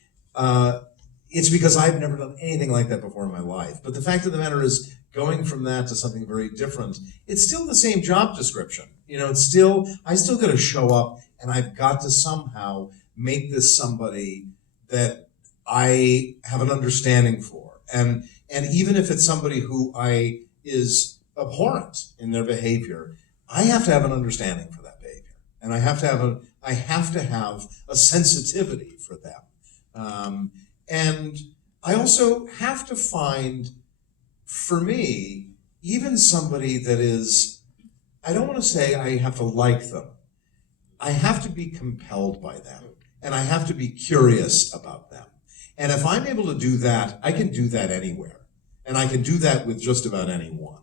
it's because I've never done anything like that before in my life. But the fact of the matter is, going from that to something very different, it's still the same job description. I still got to show up, and I've got to somehow make this somebody that I have an understanding for. And even if it's somebody who is abhorrent in their behavior, I have to have an understanding for that behavior. And I have to have a sensitivity for them. And I also have to find, for me, even somebody that is, I don't want to say I have to like them. I have to be compelled by them. And I have to be curious about them. And if I'm able to do that, I can do that anywhere. And I can do that with just about anyone.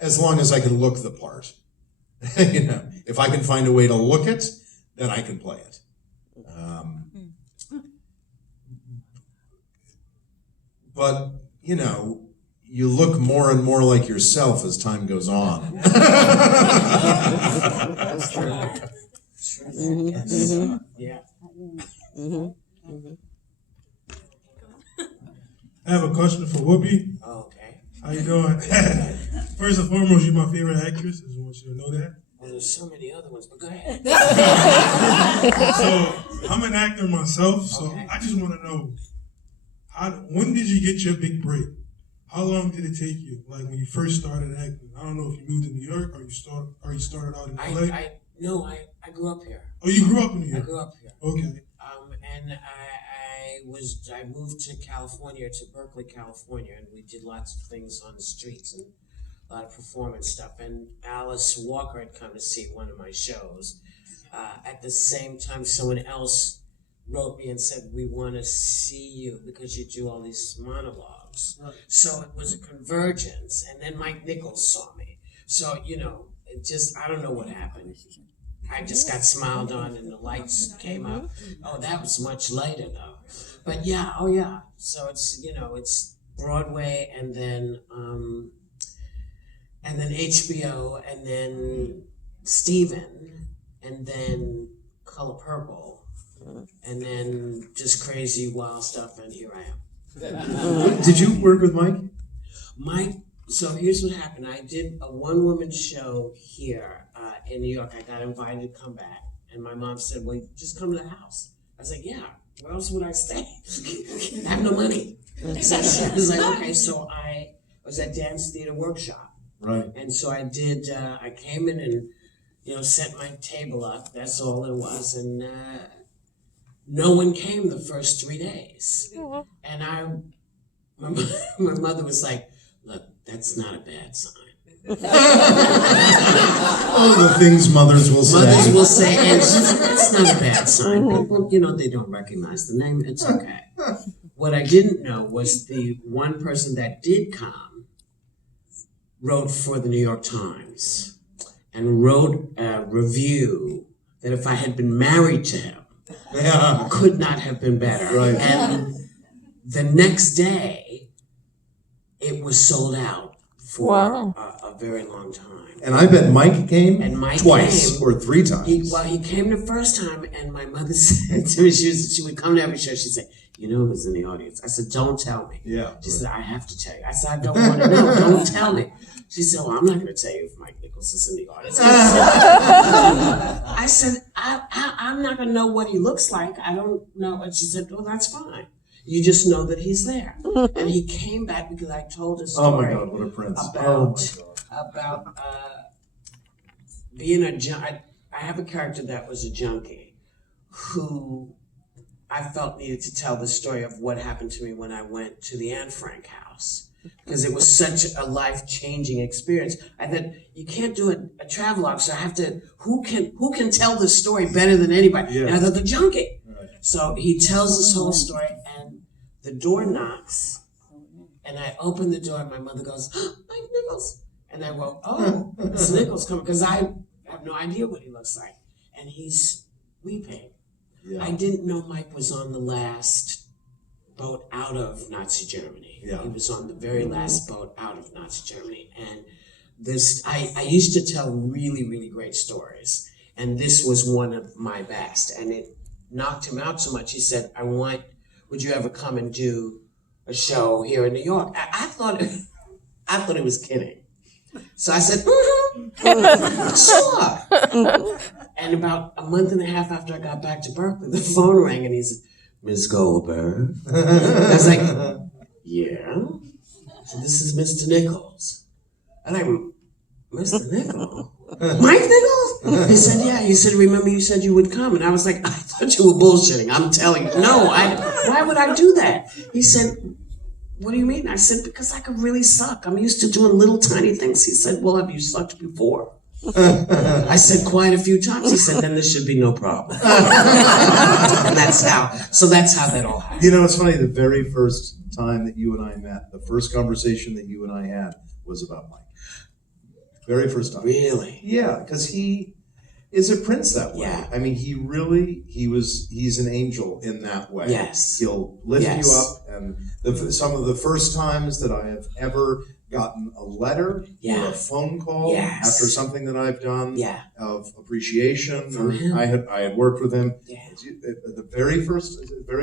As long as I can look the part. If I can find a way to look it, then I can play it. But, you look more and more like yourself as time goes on. That's true. Yes. Yeah. I have a question for Whoopi. Okay. How you doing? First and foremost, you're my favorite actress. I just want you to know that. Well, there's so many other ones, but go ahead. So I'm an actor myself, so Okay. I just want to know, when did you get your big break? How long did it take you? Like when you first started acting? I don't know if you moved to New York or you started out in LA. I grew up here. Oh, you grew up in New I York? grew up here. Okay. And I I moved to California, to Berkeley, California, and we did lots of things on the streets and a lot of performance stuff. And Alice Walker had come to see one of my shows. At the same time, someone else wrote me and said, "We want to see you because you do all these monologues." Right. So it was a convergence. And then Mike Nichols saw me. So, it just, I don't know what happened. I just got smiled on and the lights came up. Oh, that was much later though. But yeah, oh yeah. So it's, it's Broadway and then HBO and then Steven and then Color Purple and then just crazy wild stuff, and here I am. Did you work with Mike? So here's what happened. I did a one-woman show here in New York. I got invited to come back, and my mom said, "Well, just come to the house." I was like, "Yeah, where else would I stay? I have no money." So I was like, "Okay." So I was at Dance Theater Workshop, Right. and so I did. I came in and set my table up. That's all there was, and no one came the first 3 days, and my mother was like, "Look, that's not a bad sign." Oh, the things mothers will say. Mothers will say, and it's not a bad sign. People, they don't recognize the name. It's okay. What I didn't know was the one person that did come wrote for the New York Times and wrote a review that if I had been married to him, could not have been better. Right. And the next day, it was sold out for a very long time. And I bet Mike came twice came. or 3 times. He came the first time, and my mother said to me, she would come to every show, she'd say, "Who's in the audience?" I said, "Don't tell me." Yeah. She said, "I have to tell you." I said, "I don't want to know. Don't tell me." She said, "Well, I'm not going to tell you if Mike Nichols is in the audience." I said, I'm not going to know what he looks like. I don't know. And she said, "Well, that's fine. You just know that he's there." And he came back because I told a story. Oh my God, what a prince. About being a junkie. I have a character that was a junkie who I felt needed to tell the story of what happened to me when I went to the Anne Frank house. Because it was such a life-changing experience. I thought, you can't do a travelogue, so I have to, who can tell this story better than anybody? Yeah. And I thought, the junkie. Right. So he tells this whole story, and the door knocks, and I open the door, and my mother goes, "Mike Nichols." And I go, "Oh, it's Nichols coming," because I have no idea what he looks like. And he's weeping. Yeah. I didn't know Mike was on the last boat out of Nazi Germany. Yeah. He was on the very last boat out of Nazi Germany. And I used to tell really, really great stories. And this was one of my best. And it knocked him out so much. He said, "Would you ever come and do a show here in New York?" I thought he was kidding. So I said, "Sure." And about a month and a half after I got back to Berkeley, the phone rang and he said, "Ms. Goldberg." I was like, "Yeah." So this is Mr. Nichols. And I'm, "Mr. Nichols? Mike Nichols?" He said, "Yeah." He said, "Remember you said you would come?" And I was like, "I thought you were bullshitting. I'm telling you. No, why would I do that?" He said, "What do you mean?" I said, "Because I could really suck. I'm used to doing little tiny things." He said, "Well, have you sucked before?" I said, "Quite a few times." He said, "Then this should be no problem." And that's how that all happened. It's funny, the very first time that you and I met, the first conversation that you and I had was about Mike. Very first time. Really? Yeah, because he is a prince that way. Yeah. I mean, he's an angel in that way. Yes. He'll lift Yes. you up, and some of the first times that I have ever gotten a letter or Yeah. a phone call Yes. after something that I've done Yeah. of appreciation, From or him. I had worked with him. Yeah. Very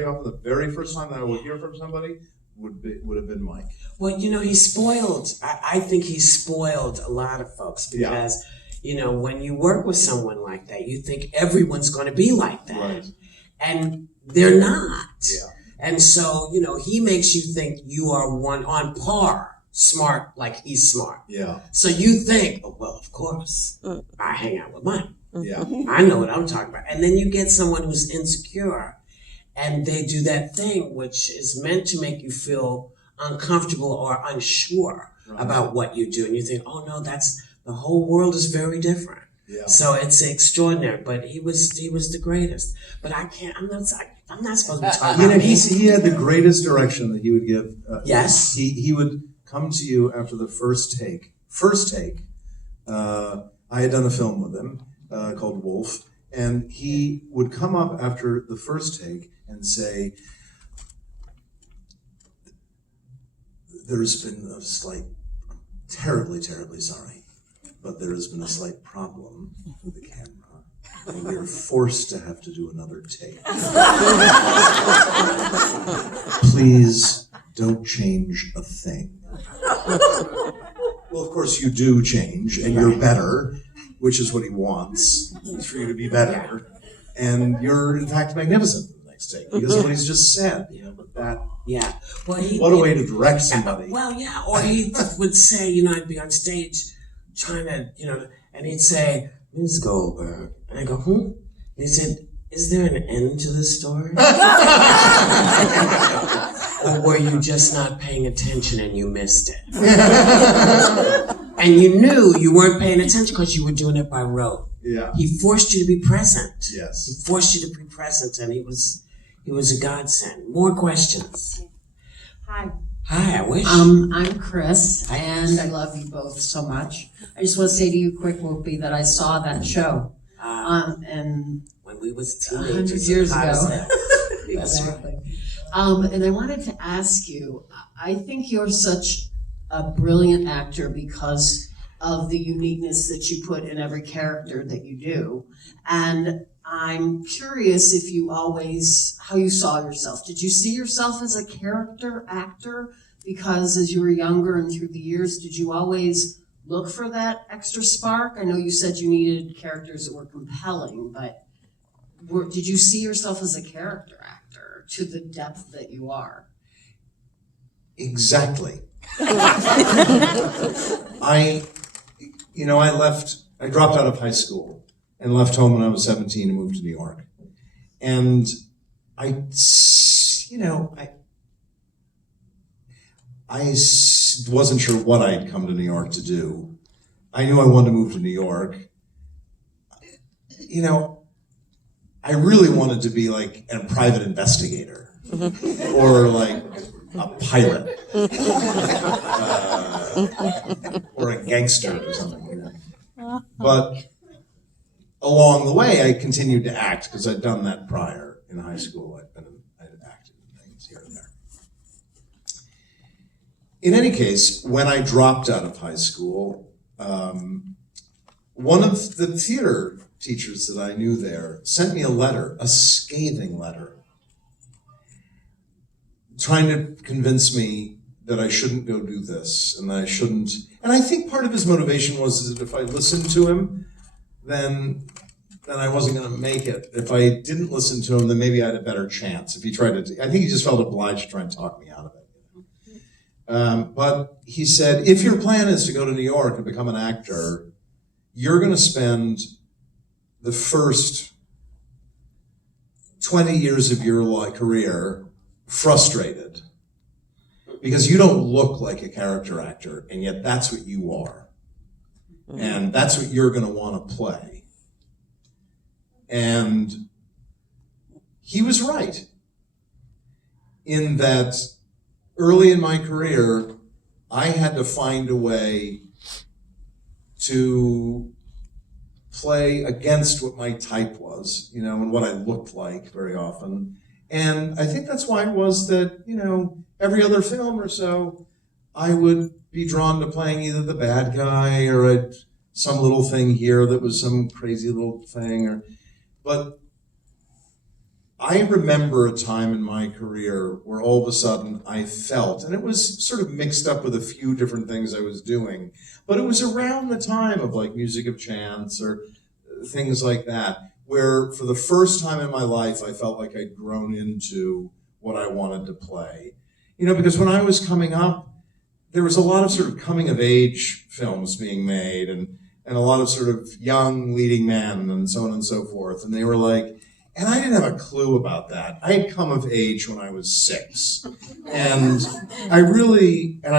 often the very first time that I would hear from somebody would have been Mike. Well, he spoiled. I think he spoiled a lot of folks because, when you work with someone like that, you think everyone's going to be like that. Right. And they're not. Yeah. And so, he makes you think you are one on par, smart like he's smart. Yeah. So you think, "Oh, well, of course, I hang out with Mike. Yeah. I know what I'm talking about." And then you get someone who's insecure and they do that thing which is meant to make you feel uncomfortable or unsure about what you do, and you think, oh no, the whole world is very different. Yeah. So it's extraordinary. But he was the greatest. But I'm not supposed to be talking about me. He had the greatest direction that he would give. Yes. He would come to you after the first take. I had done a film with him called Wolf, and he would come up after the first take and say, "There's been a slight, I'm terribly, terribly sorry, but there has been a slight problem with the camera, and we're forced to have to do another take. Please don't change a thing." Well, of course you do change, and you're better, which is what he wants, is for you to be better. And you're, in fact, magnificent for the next take, because of what he's just said. But that, Yeah. Well, what a way to direct somebody. Well, yeah. Or he would say, I'd be on stage trying to, and he'd say, "Ms. Goldberg," and I go, "Hmm?" And he said, "Is there an end to the story?" Or were you just not paying attention and you missed it? And you knew you weren't paying attention because you were doing it by rote. Yeah. He forced you to be present. Yes. He forced you to be present, and he was a godsend. More questions? Hi. Hi, I wish. I'm Chris, and I love you both so much. I just want to say to you quick, Whoopi, that I saw that show. And when we was 100 teenagers. years hot as ago. hell. That's right. Exactly. And I wanted to ask you, I think you're such a brilliant actor because of the uniqueness that you put in every character that you do. And I'm curious if how you saw yourself. Did you see yourself as a character actor? Because as you were younger and through the years, did you always look for that extra spark? I know you said you needed characters that were compelling, but did you see yourself as a character actor to the depth that you are? Exactly. I dropped out of high school and left home when I was 17 and moved to New York. And I wasn't sure what I had come to New York to do. I knew I wanted to move to New York. I really wanted to be like a private investigator or like a pilot or a gangster or something like that. But along the way, I continued to act because I'd done that prior in high school. I'd acted in things here and there. In any case, when I dropped out of high school, one of the theater teachers that I knew there sent me a scathing letter, trying to convince me that I shouldn't go do this and that I shouldn't. And I think part of his motivation was that if I listened to him, then I wasn't going to make it. If I didn't listen to him, then maybe I had a better chance. If he tried to, I think he just felt obliged to try and talk me out of it. But he said, if your plan is to go to New York and become an actor, you're going to spend the first 20 years of your career frustrated because you don't look like a character actor, and yet that's what you are. And that's what you're going to want to play. And he was right in that early in my career, I had to find a way to play against what my type was, and what I looked like very often. And I think that's why it was that, every other film or so, I would be drawn to playing either the bad guy or some little thing here that was some crazy little thing. But I remember a time in my career where all of a sudden I felt, and it was sort of mixed up with a few different things I was doing, but it was around the time of like Music of Chance or things like that, where for the first time in my life I felt like I'd grown into what I wanted to play. Because when I was coming up, there was a lot of sort of coming of age films being made and a lot of sort of young leading men and so on and so forth. And they were like, And I didn't have a clue about that. I had come of age when I was 6. And I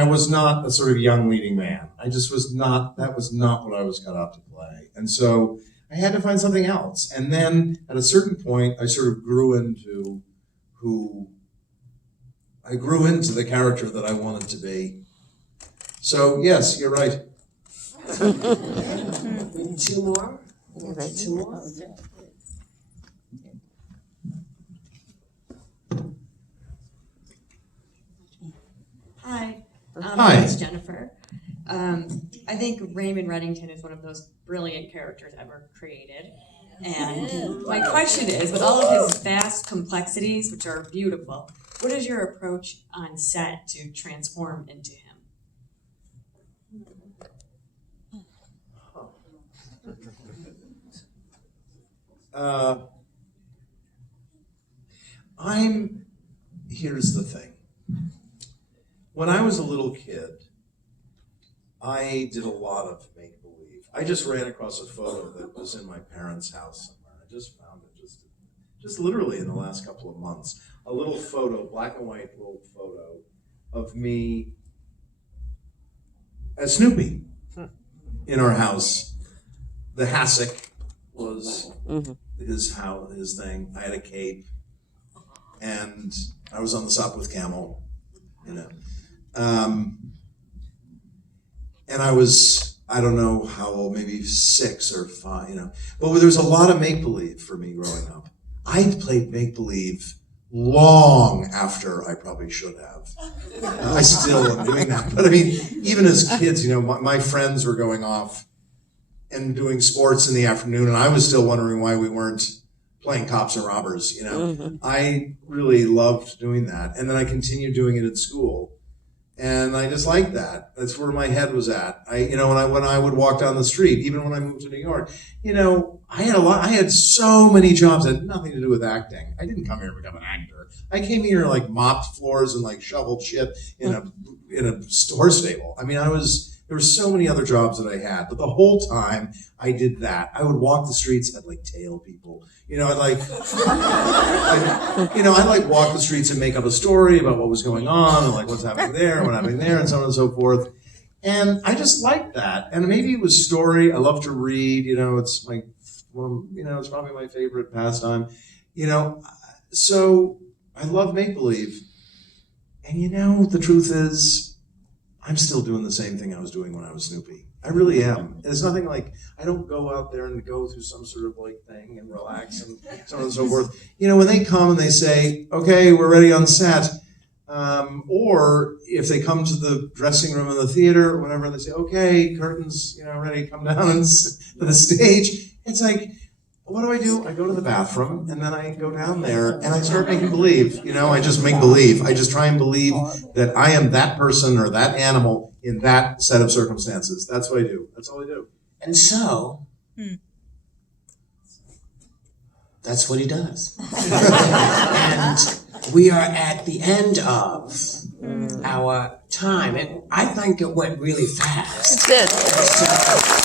was not a sort of young leading man. That was not what I was cut out to play. And so I had to find something else. And then at a certain point, I sort of grew into the character that I wanted to be. So yes, you're right. 2 more? 2 more? Hi. Hi. My name's Jennifer. I think Raymond Reddington is one of those brilliant characters ever created. And my question is, with all of his vast complexities, which are beautiful, what is your approach on set to transform into him? Here's the thing. When I was a little kid, I did a lot of make-believe. I just ran across a photo that was in my parents' house somewhere. I just found it just literally in the last couple of months. A little photo, black and white little photo of me as Snoopy in our house. The hassock was his thing. I had a cape, and I was on the Sopwith Camel, you know. And I was, I don't know how old, maybe 6 or 5, you know. But there was a lot of make-believe for me growing up. I played make-believe long after I probably should have. I still am doing that. But I mean, even as kids, you know, my friends were going off and doing sports in the afternoon, and I was still wondering why we weren't playing cops and robbers, you know. I really loved doing that. And then I continued doing it at school. And I just liked that. That's where my head was at. When I would walk down the street, even when I moved to New York, you know, I had so many jobs that had nothing to do with acting. I didn't come here to become an actor. I came here like mopped floors and like shoveled shit in a store stable. I mean, there were so many other jobs that I had, but the whole time I did that. I would walk the streets, I'd like tail people. You know, I'd walk the streets and make up a story about what was going on and like what's happening there and what happening there and so on and so forth. And I just liked that. And maybe it was story. I love to read, you know, it's it's probably my favorite pastime. You know, so I love make-believe. And you know, the truth is, I'm still doing the same thing I was doing when I was Snoopy. I really am. It's nothing like, I don't go out there and go through some sort of like thing and relax and so on and so forth. You know, when they come and they say, okay, we're ready on set, or if they come to the dressing room in the theater or whatever, and they say, okay, curtains, you know, ready, come down to the stage. It's like, what do? I go to the bathroom and then I go down there and I start making believe. You know, I just make believe. I just try and believe that I am that person or that animal in that set of circumstances. That's what I do. That's all I do. And so, that's what he does. And we are at the end of our time. And I think it went really fast. It did.